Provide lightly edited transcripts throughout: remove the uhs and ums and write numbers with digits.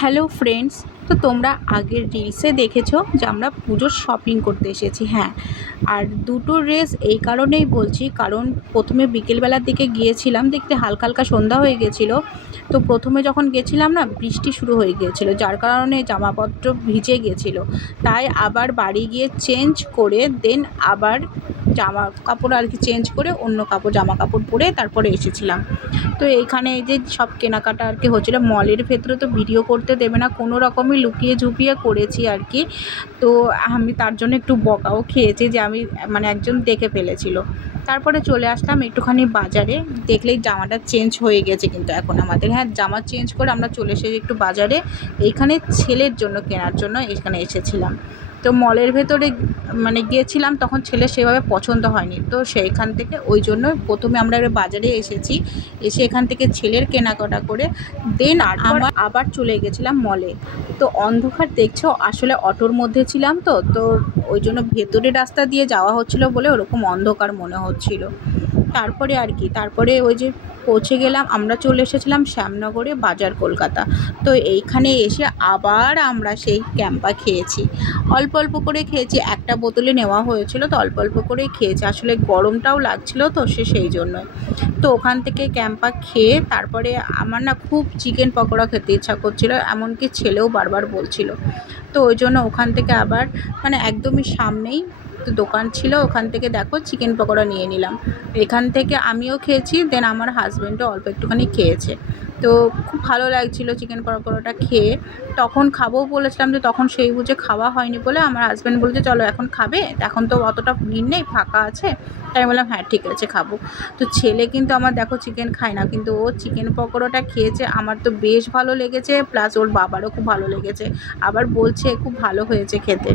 Hello friends, তো তোমরা আগের রিলসে দেখেছো যে আমরা পুজোর শপিং করতে এসেছি। হ্যাঁ, আর দুটো ড্রেস এই কারণেই বলছি, কারণ প্রথমে বিকেলবেলার দিকে গিয়েছিলাম, দেখতে হালকা হালকা সন্ধ্যা হয়ে গেছিলো। তো প্রথমে যখন গেছিলাম না, বৃষ্টি শুরু হয়ে গিয়েছিলো, যার কারণে জামাপত্র ভিজে গেছিলো। তাই আবার বাড়ি গিয়ে চেঞ্জ করে দেন আবার জামা কাপড় আর কি চেঞ্জ করে অন্য জামা কাপড় পরে তারপরে এসেছিলাম। তো এইখানে এই যে সব কেনাকাটা আর কি হচ্ছিলো, মলের ভেতরে তো ভিডিও করতে দেবে না, কোনো রকমই লুকিয়ে ঝুঁকিয়ে করেছি আর কি। তো আমি তার জন্য একটু বকাও খেয়েছি যে আমি মানে একজন দেখে ফেলেছিল। তারপরে চলে আসলাম একটুখানি বাজারে, দেখলেই জামাটা চেঞ্জ হয়ে গেছে কিন্তু এখন আমাদের। হ্যাঁ, জামা চেঞ্জ করে আমরা চলে এসেছি একটু বাজারে, এইখানে ছেলের জন্য কেনার জন্য এখানে এসেছিলাম। তো মলের ভেতরে মানে গিয়েছিলাম, তখন ছেলে সেভাবে পছন্দ হয়নি, তো সেইখান থেকে ওই জন্য প্রথমে আমরা বাজারে এসেছি, এসে এখান থেকে ছেলের কেনাকাটা করে দেন আমরা আবার চলে গেছিলাম মলে। তো অন্ধকার দেখছো, আসলে অটোর মধ্যে ছিলাম তো তো ওই জন্য ভেতরের রাস্তা দিয়ে যাওয়া হচ্ছিলো বলে ওরকম অন্ধকার মনে হচ্ছিল। তারপরে আর কি, তারপরে ওই যে পৌঁছে গেলাম, আমরা চলে এসেছিলাম শ্যামনগরে বাজার কলকাতা। তো এইখানে এসে আবার আমরা সেই ক্যাম্পা খেয়েছি, অল্প অল্প করে খেয়েছি, একটা বোতলে নেওয়া হয়েছিল, তো অল্প অল্প করেই খেয়েছি, আসলে গরমটাও লাগছিল তো সেই জন্যই। তো ওখান থেকে ক্যাম্পা খেয়ে তারপরে আমার না খুব চিকেন পকোড়া খেতে ইচ্ছা করছিল, এমনকি ছেলেও বারবার বলছিল। তো ওই জন্য ওখান থেকে আবার মানে একদমই সামনেই তো দোকান ছিল, ওখান থেকে দেখো চিকেন পকোড়া নিয়ে নিলাম। এখান থেকে আমিও খেয়েছি, দেন আমার হাজব্যান্ডও অল্প একটুখানি খেয়েছে। তো খুব ভালো লাগছিলো চিকেন পকোড়াটা খেয়ে। তখন খাবো বলেছিলাম, যে তখন সেই বুঝে খাওয়া হয়নি বলে আমার হাজব্যান্ড বলছে চলো এখন খাবে, এখন তো অতটা ভিড় নেই, ফাঁকা আছে। তাই বললাম হ্যাঁ ঠিক আছে খাবো। তো ছেলে কিন্তু আমার দেখো চিকেন খায় না, কিন্তু ও চিকেন পকোড়াটা খেয়েছে, আমার তো বেশ ভালো লেগেছে, প্লাস ওর বাবারও খুব ভালো লেগেছে, আবার বলছে খুব ভালো হয়েছে খেতে।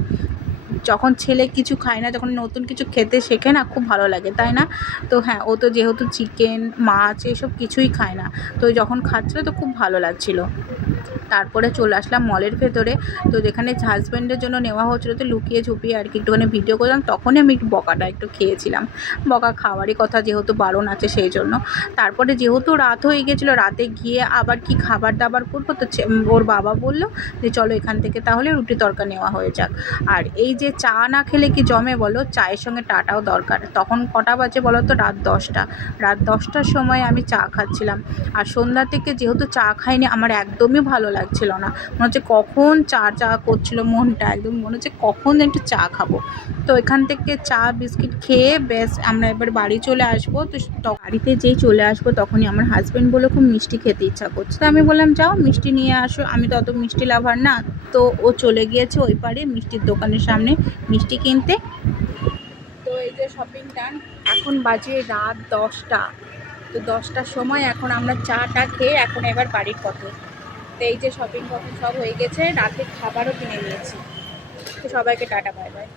যখন ছেলে কিছু খায় না, যখন নতুন কিছু খেতে শেখে না, খুব ভালো লাগে, তাই না? তো হ্যাঁ, ও তো যেহেতু চিকেন মাছ এসব কিছুই খায় না, তো যখন খাচ্ছিলো তো খুব ভালো লাগছিলো। তারপরে চলে আসলাম মলের ভেতরে, তো যেখানে হাজব্যান্ডের জন্য নেওয়া হচ্ছিলো, তো লুকিয়ে ঝুঁপিয়ে আর কি একটুখানি ভিডিও করলাম, তখনই আমি একটু বকাটা একটু খেয়েছিলাম। বকা খাওয়ারই কথা, যেহেতু বারণ আছে সেই জন্য। তারপরে যেহেতু রাত হয়ে গেছিলো, রাতে গিয়ে আবার কি খাবার দাবার করবো, তো ওর বাবা বললো যে চলো এখান থেকে তাহলে রুটি তড়কা নেওয়া হয়ে যাক। আর এই যে চা না খেলে কি জমে বলো, চায়ের সঙ্গে টাটাও দরকার। তখন কটা বাজে বলো তো, রাত 10টা। রাত 10টার সময় আমি চা খাচ্ছিলাম, আর সন্ধ্যা থেকে যেহেতু চা খাইনি, আমার একদমই ভালো লাগছিল না, মনে হচ্ছে কখন চা চা করছিল মনটা, একদম মনে হচ্ছে কখন একটু চা খাবো। তো এখান থেকে চা বিস্কিট খেয়ে ব্যাস আমরা এবার বাড়ি চলে আসবো। তো বাড়িতে যেই চলে আসবো তখনই আমার হাজব্যান্ড বললো খুব মিষ্টি খেতে ইচ্ছা করছে, তো আমি বললাম যাও মিষ্টি নিয়ে আসো, আমি তো অত মিষ্টি লাভার না। তো ও চলে গিয়েছে ওই পারে মিষ্টির দোকানের সামনে মিষ্টি কিনতে। তো এই যে শপিং ডান, এখন বাজে রাত 10টা। তো 10টার সময় এখন আমরা চাটা খেয়ে এখন এবার বাড়ির পথে। তো এই যে শপিং সব হয়ে গেছে, রাতে খাবারও কিনে নিয়েছি। তো সবাইকে টাটা বাই বাই।